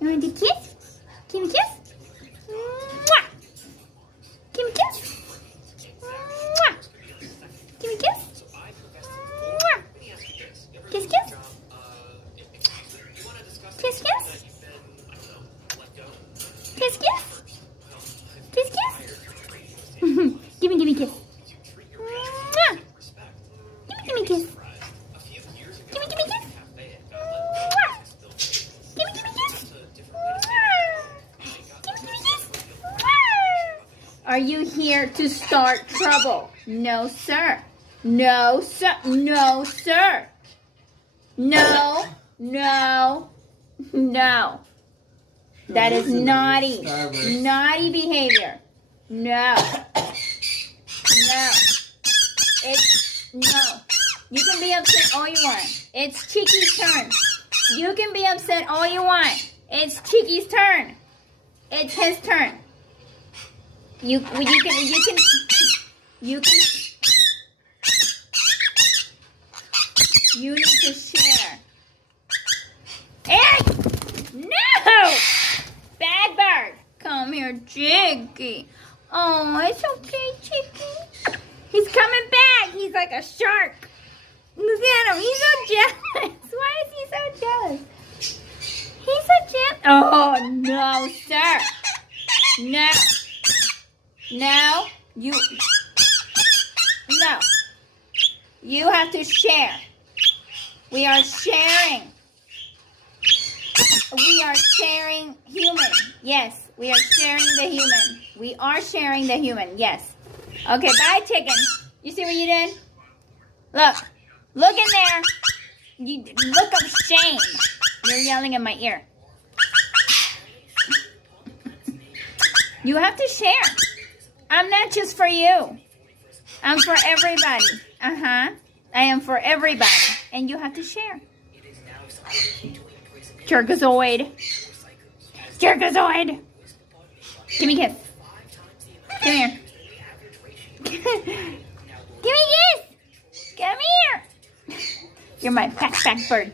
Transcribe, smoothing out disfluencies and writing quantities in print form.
You want to do kiss? Give me a kiss? Mwah! Give me a kiss? Mwah! Give me a kiss? Mwah! Kiss, kiss? Kiss, kiss? Kiss, kiss? Kiss, kiss? Give me a kiss. Mwah! Give me a kiss. Give me a kiss. Mwah! Give me a kiss. Mwah! Give me a kiss. Mwah! Are you here to start trouble? No, sir. No, sir. No, sir. No, no, no. That is naughty. Naughty behavior. No. No. No. You can be upset all you want. It's Cheeky's turn. You can be upset all you want. It's Cheeky's turn. It's his turn. You can you need to share. Eric! No! Bad bird. Come here, Cheeky. Oh, it's okay, Cheeky. He's coming back. He's like a shark. Look at him. He's so jealous. Why is he so jealous? He's so jealous. Oh, no, sir. No. No. No. You have to share. We are sharing. We are sharing human. Yes, we are sharing the human. We are sharing the human. Yes. Okay, bye, chicken. You see what you did? Look. Look in there. You look of shame. You're yelling in my ear. You have to share. I'm not just for you. I'm for everybody. I am for everybody. And you have to share. Jerkazoid. Jerkazoid. Give me a kiss. Come here. Give me a kiss. Come here. You're my back bird.